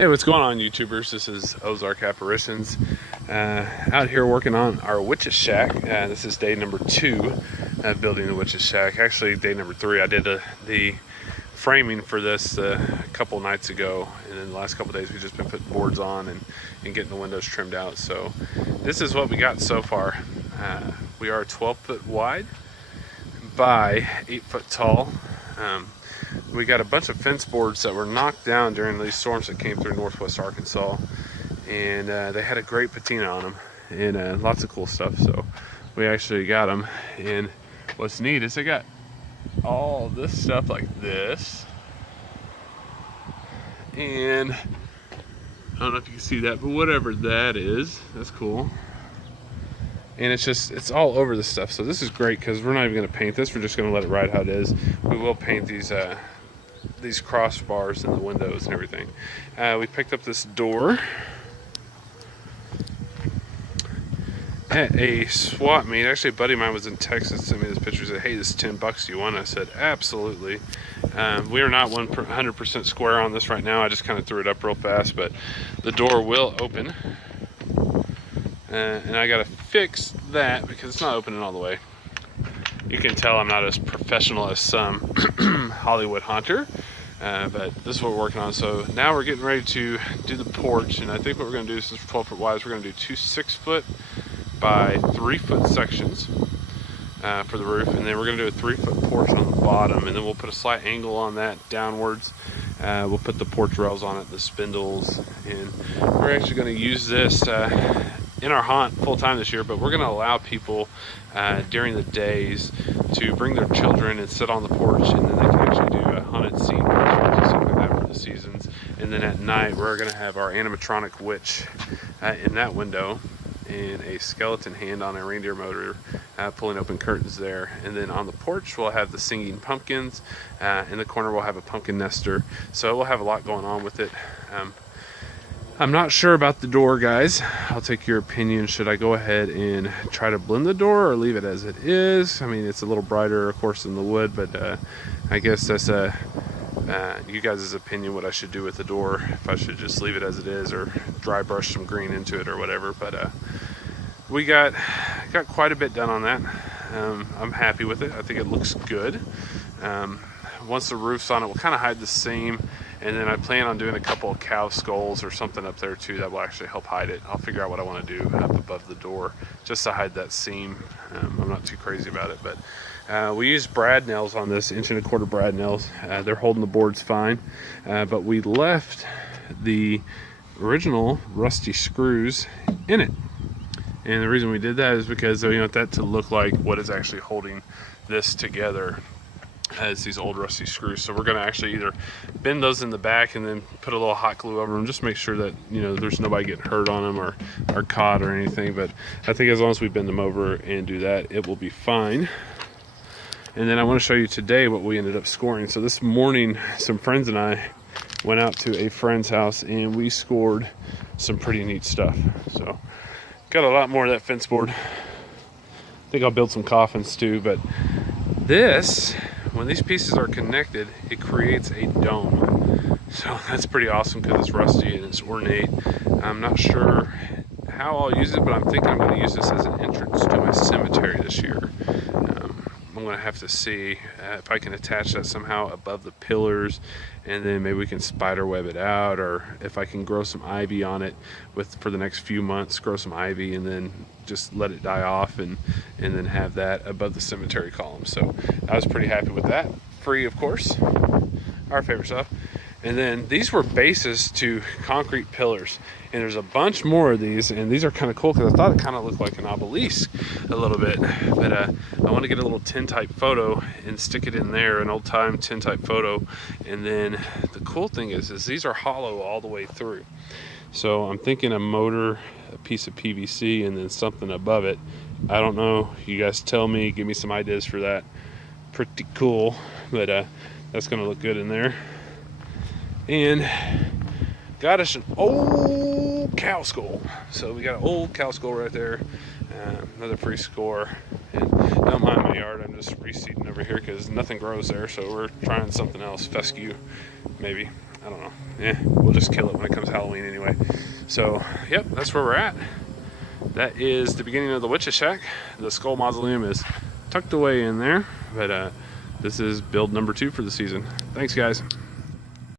Hey, what's going on, YouTubers? This is Ozark Apparitions. Out here working on our witch's shack. This is day number 2 of building the witch's shack. Actually, day number 3. I did the framing for this a couple nights ago, and then the last couple days we've just been putting boards on and getting the windows trimmed out. So this is what we got so far. We are 12 foot wide by 8 foot tall. We got a bunch of fence boards that were knocked down during these storms that came through northwest Arkansas, and they had a great patina on them and lots of cool stuff. So we actually got them, and what's neat is they got all this stuff like this, and I don't know if you can see that, but whatever that is, that's cool. And it's all over the stuff. So this is great because we're not even going to paint this. We're just going to let it ride how it is. We will paint these crossbars in the windows and everything. We picked up this door at a swap meet. Actually, a buddy of mine was in Texas, sent me this picture, said, "Hey, this is $10. Do you want it?" I said, "Absolutely." We are not 100% square on this right now. I just kind of threw it up real fast, but the door will open. And I gotta fix that because it's not opening all the way. You can tell I'm not as professional as some Hollywood hunter, but this is what we're working on. So now we're getting ready to do the porch, and I think what we're gonna do, since we're 12 foot wide, is we're gonna do 2 6-foot by 3-foot sections for the roof, and then we're gonna do a 3-foot porch on the bottom, and then we'll put a slight angle on that downwards. We'll put the porch rails on it, the spindles, and we're actually gonna use this in our haunt full time this year, but we're going to allow people during the days to bring their children and sit on the porch, and then they can actually do a haunted scene or something like that for the seasons. And then at night we're going to have our animatronic witch in that window, and a skeleton hand on a reindeer motor pulling open curtains there. And then on the porch we'll have the singing pumpkins. In the corner we'll have a pumpkin nester. So we'll have a lot going on with it. I'm not sure about the door, guys. I'll take your opinion. Should I go ahead and try to blend the door or leave it as it is? I mean, it's a little brighter, of course, than the wood, but I guess that's you guys' opinion what I should do with the door. If I should just leave it as it is or dry brush some green into it or whatever. But we got quite a bit done on that. I'm happy with it. I think it looks good. Once the roof's on it, we'll kind of hide the seam. And then I plan on doing a couple of cow skulls or something up there too that will actually help hide it. I'll figure out what I want to do up above the door just to hide that seam. I'm not too crazy about it, but we used brad nails on this, 1¼ inch brad nails. They're holding the boards fine, but we left the original rusty screws in it. And the reason we did that is because we want that to look like what is actually holding this together, as these old rusty screws. So we're going to actually either bend those in the back and then put a little hot glue over them, just make sure that there's nobody getting hurt on them or caught or anything. But I think as long as we bend them over and do that, it will be fine. And then I want to show you today what we ended up scoring. So this morning some friends and I went out to a friend's house and we scored some pretty neat stuff. So got a lot more of that fence board. I think I'll build some coffins too, but this, when these pieces are connected, it creates a dome. So that's pretty awesome because it's rusty and it's ornate. I'm not sure how I'll use it, but I'm thinking I'm going to use this as an entrance to my cemetery this year. I'm going to have to see if I can attach that somehow above the pillars, and then maybe we can spider web it out, or if I can grow some ivy on it for the next few months, grow some ivy and then just let it die off, and then have that above the cemetery column. So I was pretty happy with that. Free, of course, our favorite stuff. And then these were bases to concrete pillars, and there's a bunch more of these, and these are kind of cool because I thought it kind of looked like an obelisk a little bit, but I want to get a little tintype photo and stick it in there, an old time tintype photo. And then the cool thing is these are hollow all the way through. So I'm thinking a motor, a piece of PVC, and then something above it. I don't know, you guys tell me, give me some ideas for that. Pretty cool, but that's gonna look good in there. And got us an old cow skull. So we got an old cow skull right there. Another free score. And don't mind my yard, I'm just reseeding over here because nothing grows there, so we're trying something else, fescue maybe. I don't know. We'll just kill it when it comes Halloween anyway. So, yep, that's where we're at. That is the beginning of the Witch's Shack. The skull mausoleum is tucked away in there, but this is build number 2 for the season. Thanks, guys.